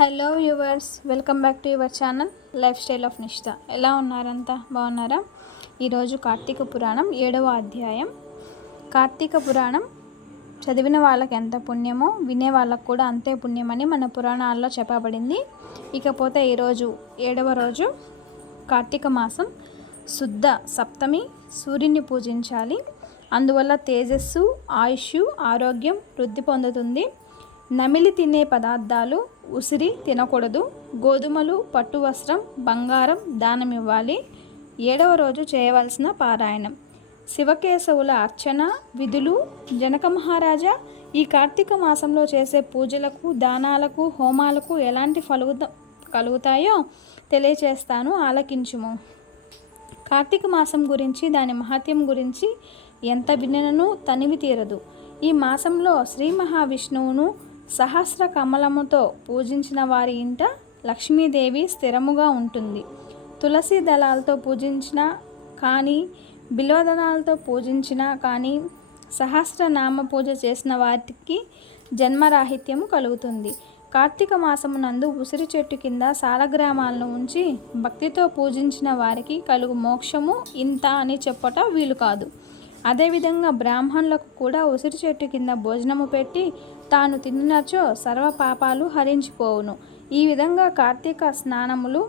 Hello viewers, welcome back to your channel life style of నిష్ఠ. ఎలా ఉన్నారంతా? బాగున్నారా? ఈరోజు కార్తీక పురాణం 7వ అధ్యాయం. కార్తీక పురాణం చదివిన వాళ్ళకి ఎంత పుణ్యమో వినే వాళ్ళకు కూడా అంతే పుణ్యమని మన పురాణాల్లో చెప్పబడింది. ఇకపోతే ఈరోజు 7వ రోజు కార్తీక మాసం శుద్ధ సప్తమి. సూర్యుని పూజించాలి. అందువల్ల తేజస్సు, ఆయుష్, ఆరోగ్యం వృద్ధి పొందుతుంది. నమిలి తినే పదార్థాలు ఉసిరి తినకూడదు. గోధుమలు, పట్టు వస్త్రం, బంగారం దానమివ్వాలి. 7వ రోజు చేయవలసిన పారాయణం శివకేశవుల అర్చన విధులు. జనక మహారాజా, ఈ కార్తీక మాసంలో చేసే పూజలకు, దానాలకు, హోమాలకు ఎలాంటి కలుగుతాయో తెలియచేస్తాను, ఆలకించుము. కార్తీక మాసం గురించి, దాని మహత్యం గురించి ఎంత వినను తనివి తీరదు. ఈ మాసంలో శ్రీ మహావిష్ణువును సహస్ర కమలముతో పూజించిన వారి ఇంట లక్ష్మీదేవి స్థిరముగా ఉంటుంది. తులసి దళాలతో పూజించిన కానీ, బిల్వదళాలతో పూజించిన కానీ, సహస్రనామ పూజ చేసిన వారికి జన్మరాహిత్యము కలుగుతుంది. కార్తీక మాసమునందు ఉసిరి చెట్టు కింద సాలగ్రామాలను ఉంచి భక్తితో పూజించిన వారికి కలుగు మోక్షము ఇంత అని చెప్పట వీలు కాదు. అదేవిధంగా బ్రాహ్మణులకు కూడా ఉసిరి చెట్టు కింద భోజనము పెట్టి తాను తిన్నచో సర్వ పాపాలు హరించిపోవును. ఈ విధంగా కార్తీక స్నానములు,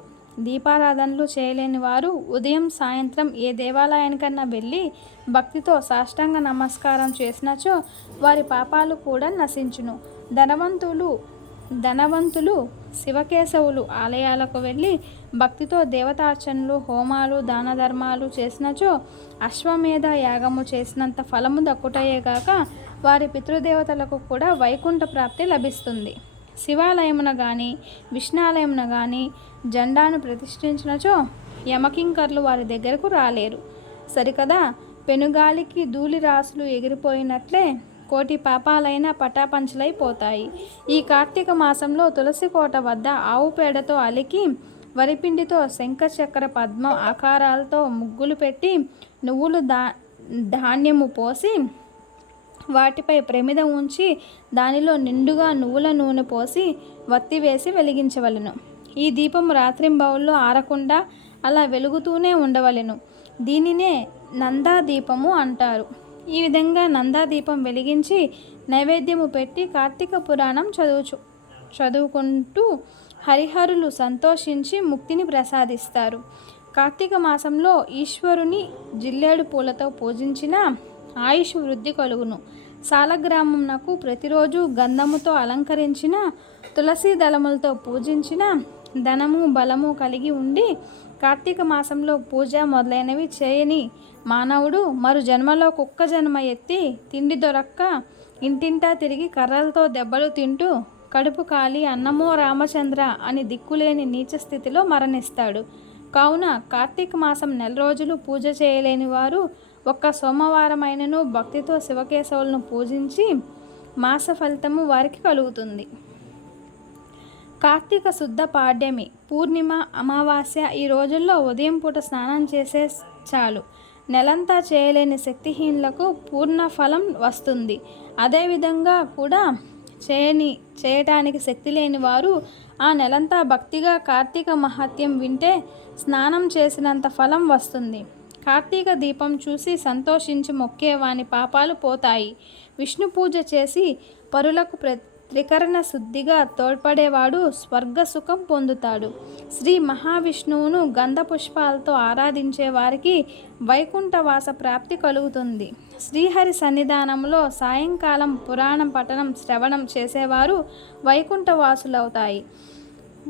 దీపారాధనలు చేయలేని వారు ఉదయం సాయంత్రం ఏ దేవాలయానికన్నా వెళ్ళి భక్తితో సాష్టాంగ నమస్కారం చేసినచో వారి పాపాలు కూడా నశించును. ధనవంతులు శివకేశవులు ఆలయాలకు వెళ్ళి భక్తితో దేవతార్చనలు, హోమాలు, దాన ధర్మాలు చేసినచో అశ్వమేధ యాగము చేసినంత ఫలము దక్కుటయేగాక వారి పితృదేవతలకు కూడా వైకుంఠ ప్రాప్తి లభిస్తుంది. శివాలయమున కానీ, విష్ణాలయమున కానీ జెండాను ప్రతిష్ఠించినచో యమకింకర్లు వారి దగ్గరకు రాలేరు. సరికదా, పెనుగాలికి ధూళి రాసులు ఎగిరిపోయినట్లే కోటి పాపాలైన పటాపంచలైపోతాయి. ఈ కార్తీక మాసంలో తులసి కోట వద్ద ఆవు పేడతో అలికి, వరిపిండితో శంఖచక్ర పద్మ ఆకారాలతో ముగ్గులు పెట్టి, నువ్వులు ధాన్యము పోసి వాటిపై ప్రమిద ఉంచి దానిలో నిండుగా నువ్వుల నూనె పోసి వత్తి వేసి వెలిగించవలెను. ఈ దీపం రాత్రింబవళ్ళు ఆరకుండా అలా వెలుగుతూనే ఉండవలెను. దీనినే నందాదీపము అంటారు. ఈ విధంగా నందాదీపం వెలిగించి నైవేద్యము పెట్టి కార్తీక పురాణం చదువుకుంటూ హరిహరులు సంతోషించి ముక్తిని ప్రసాదిస్తారు. కార్తీక మాసంలో ఈశ్వరుని జిల్లేడు పూలతో పూజించిన ఆయుష్ వృద్ధి కలుగును. సాలగ్రామమునకు ప్రతిరోజు గంధముతో అలంకరించిన, తులసి దళములతో పూజించిన ధనము బలము కలిగి ఉండి కార్తీక మాసంలో పూజ మొదలైనవి చేయని మానవుడు మరు జన్మలో కుక్క జన్మ ఎత్తి తిండి దొరక్క ఇంటింటా తిరిగి కర్రలతో దెబ్బలు తింటూ కడుపు కాలి అన్నమో రామచంద్ర అని దిక్కులేని నీచ స్థితిలో మరణిస్తాడు. కావున కార్తీక మాసం 4 రోజులు పూజ చేయలేని వారు ఒక్క సోమవారమైనను భక్తితో శివకేశవులను పూజించి మాస ఫలితము వారికి కలుగుతుంది. కార్తీక శుద్ధ పాడ్యమి, పూర్ణిమ, అమావాస్య ఈ రోజుల్లో ఉదయం పూట స్నానం చేసే చాలు. నెలంతా చేయలేని పూర్ణ ఫలం వస్తుంది. అదేవిధంగా కూడా చేయటానికి శక్తి లేని వారు ఆ నెలంతా భక్తిగా కార్తీక మహత్యం వింటే స్నానం చేసినంత ఫలం వస్తుంది. కార్తీక దీపం చూసి సంతోషించి మొక్కే వాని పాపాలు పోతాయి. విష్ణు పూజ చేసి పరులకు త్రికరణ శుద్ధిగా తోడ్పడేవాడు స్వర్గ సుఖం పొందుతాడు. శ్రీ మహావిష్ణువును గంధ పుష్పాలతో ఆరాధించే వారికి వైకుంఠవాస ప్రాప్తి కలుగుతుంది. శ్రీహరి సన్నిధానంలో సాయంకాలం పురాణం పఠనం శ్రవణం చేసేవారు వైకుంఠవాసులవుతాయి.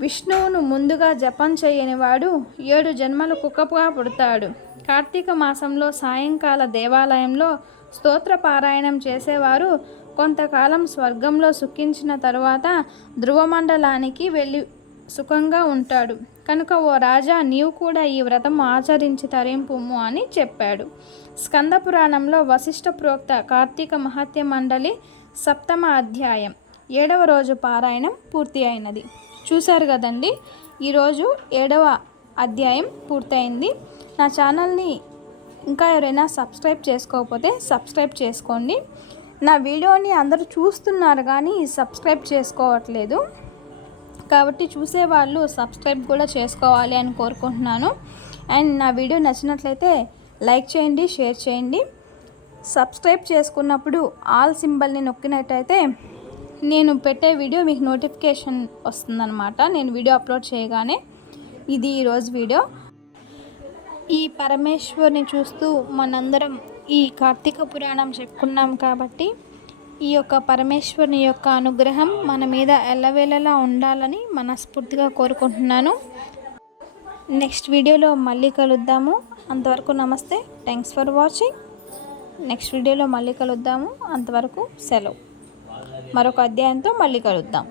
విష్ణువును ముందుగా జపం చేయనివాడు 7 జన్మలు కుక్కగా పుడతాడు. కార్తీక మాసంలో సాయంకాల దేవాలయంలో స్తోత్ర పారాయణం చేసేవారు కొంతకాలం స్వర్గంలో సుఖించిన తరువాత ధ్రువమండలానికి వెళ్ళి సుఖంగా ఉంటాడు. కనుక ఓ రాజా, నీవు కూడా ఈ వ్రతం ఆచరించి తరింపుము అని చెప్పాడు. స్కంద పురాణంలో వశిష్ఠ ప్రోక్త కార్తీక మహత్య మండలి 7వ అధ్యాయం 7వ రోజు పారాయణం పూర్తి అయినది. చూశారు కదండి, ఈరోజు 7వ అధ్యాయం పూర్తయింది. నా ఛానల్ని ఇంకా ఎవరైనా సబ్స్క్రైబ్ చేసుకోకపోతే సబ్స్క్రైబ్ చేసుకోండి. నా వీడియోని అందరూ చూస్తున్నారు కానీ సబ్స్క్రైబ్ చేసుకోవట్లేదు. కాబట్టి చూసేవాళ్ళు సబ్స్క్రైబ్ కూడా చేసుకోవాలి అని కోరుకుంటున్నాను. అండ్ నా వీడియో నచ్చినట్లయితే లైక్ చేయండి, షేర్ చేయండి. సబ్స్క్రైబ్ చేసుకున్నప్పుడు ఆల్ సింబల్ని నొక్కినట్టయితే నేను పెట్టే వీడియో మీకు నోటిఫికేషన్ వస్తుందన్నమాట, నేను వీడియో అప్లోడ్ చేయగానే. ఇది ఈరోజు వీడియో. ఈ పరమేశ్వరుని చూస్తూ మనందరం ఈ కార్తీక పురాణం చెప్పుకున్నాం కాబట్టి ఈ యొక్క పరమేశ్వరుని యొక్క అనుగ్రహం మన మీద ఎల్లవేళలా ఉండాలని మనస్ఫూర్తిగా కోరుకుంటున్నాను. నెక్స్ట్ వీడియోలో మళ్ళీ కలుద్దాము. అంతవరకు నమస్తే, థ్యాంక్స్ ఫర్ వాచింగ్. నెక్స్ట్ వీడియోలో మళ్ళీ కలుద్దాము. అంతవరకు సెలవు. మరొక అధ్యాయంతో మళ్ళీ కలుద్దాం.